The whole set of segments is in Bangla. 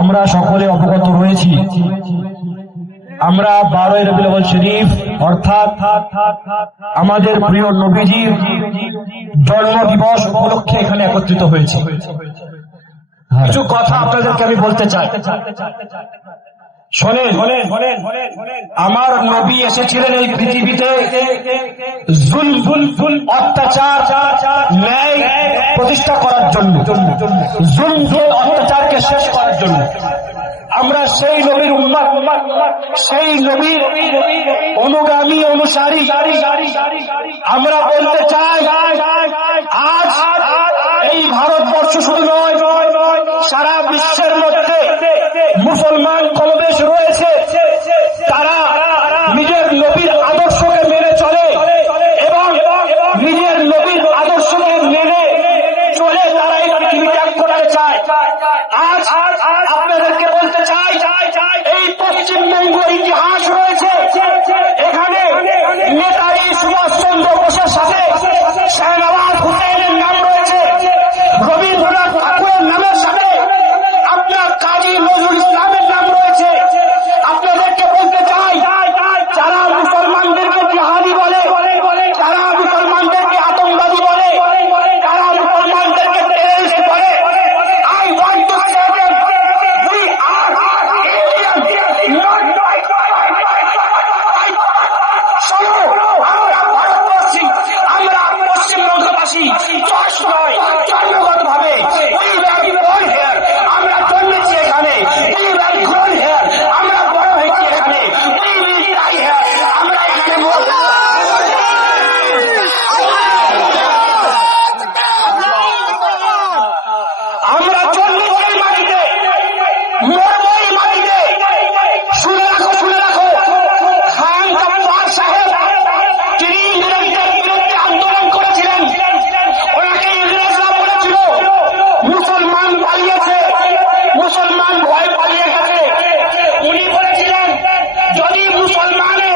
আমরা সকলে অবগত রয়েছি, আমরা 12 রবিউল আউয়াল শরীফ অর্থাৎ আমাদের প্রিয় নবীজির জন্মদিবস উপলক্ষে এখানে একত্রিত হয়েছে। কিছু কথা আপনাদেরকে আমি বলতে চাই, শোনেন। আমার নবী এসেছিলেন এই পৃথিবীতে জুলম অত্যাচার ন্যায় প্রতিষ্ঠা করার জন্য, জুলম অত্যাচারকে শেষ করার জন্য। আমরা সেই নবীর উম্মত, সেই নবীর অনুগামী অনুসারী। আমরা বলতে চাই, আজ এই ভারতবর্ষ শুধু নয়, সারা বিশ্বের মধ্যে মুসলমান কমবেশ রয়েছে, তারা নিজের নবীর আদর্শকে মেনে চলে এবং নিজের নবীর আদর্শকে মেনে চলে তারা এই পৃথিবী ত্যাগ করতে চায়। আজ আপনাদেরকে বলতে চাই, এই পশ্চিমবঙ্গ ইতিহাস রয়েছে, এখানে নেতাজি সুভাষচন্দ্র বোসের সাথে শাহনওয়াজ হুসেনের নাম রয়েছে, রবীন্দ্রনাথ ঠাকুরের নামের সাথে আপনার কাজী নজরুল ইসলামের নাম রয়েছে। আপনাদেরকে বলতে চাই, যারা মুসলমানদেরকে জিহাদি বলে, যারা মুসলমানদেরকে আতঙ্কবাদী বলে, যারা মুসলমানদেরকে টেররিস্ট বলে, I want to say them, we are Indian, not শোনো, আমরা ভারতবাসী, আমরা পশ্চিমবঙ্গবাসী, চয়েস নয়, জন্মগতভাবে we were born here, আমরা জন্মেছি এখানে, we were grown here, আমরা বড় হয়েছি এখানে, we will die here, আমরা এখানে মরব। আমরা জন্মেছি এই মাটিতে, মরব এই মাটিতে। শুনে রাখো, শুনে রাখো, খান কাপ্পার সাহেব যিনি ইংরেজদের বিরুদ্ধে আন্দোলন করেছিলেন, ওনাকে ইংরেজরা বলেছিল মুসলমান পালিয়েছে, মুসলমান ভয় পালিয়ে গেছে। উনি বলেছিলেন, যদি মুসলমানের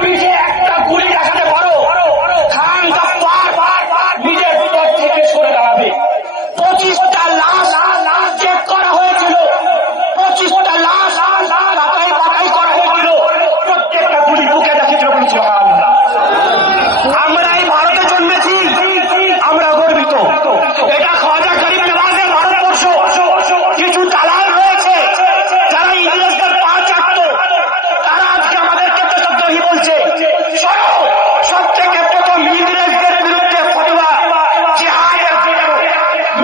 পিঠে একটা গুলি দেখাতে পারো, খান কাপ্পার নিজের ভিতর থেকে সরে দাঁড়াবে। 25টা লাশ চেক করা হয়েছিল, 25টা লাশ বাছাই করা হয়েছিল, প্রত্যেকটা গুলি বুকে দেখেছিল বলেছিল আল্লাহ। আমরা এই ভারতে জন্মেছি, আমরা গর্বিত। এটা খাজা গরিব নওয়াজের ভারতবর্ষ। কিছু দালাল রয়েছে যারা ইংরেজদের পা চাটতো, তারা আজকে আমাদেরকে দেশদ্রোহী বলছে। শোনো, সব থেকে প্রথম ইংরেজদের বিরুদ্ধে ফতোয়া জিহাদের জন্য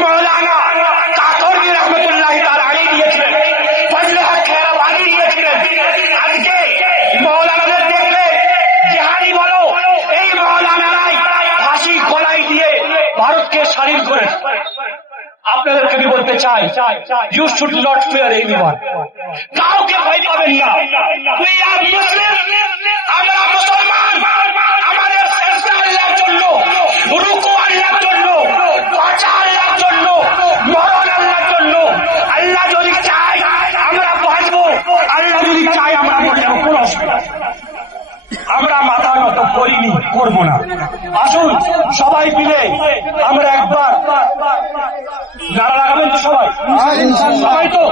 মৌলানা কাকরজি রহমতুল্লাহ তাআলা আলাইহি দিয়েছিলেন, ফজলে হক খেরাবানি দিয়েছিলেন। আজকে মৌলানাদের দেখলে জিহাদি বলো, এই মৌলানারাই ফাঁসি গলায় দিয়ে ভারতকে স্বাধীন করে। আপনাদেরকে আমি বলতে চাই, you should not fear anyone, কাউকে ভয় পাবেন না। উই আর মুসলিম, আমরা মুসলমান। আমাদের সেজদা আল্লাহর জন্য, রুকু আল্লাহর জন্য, বাঁচা আল্লাহর জন্য, মরণ আল্লাহর জন্য। আল্লাহ যদি চায় আমরা বাঁচবো, আল্লাহ যদি চায় আমরা মরে যাবো, কোনো অসুবিধা নেই। আমরা মাথা নত করিনি, করবো না। আসুন সবাই মিলে আমরা একবার নারা লাগাবেন তো সবাই, সবাই তো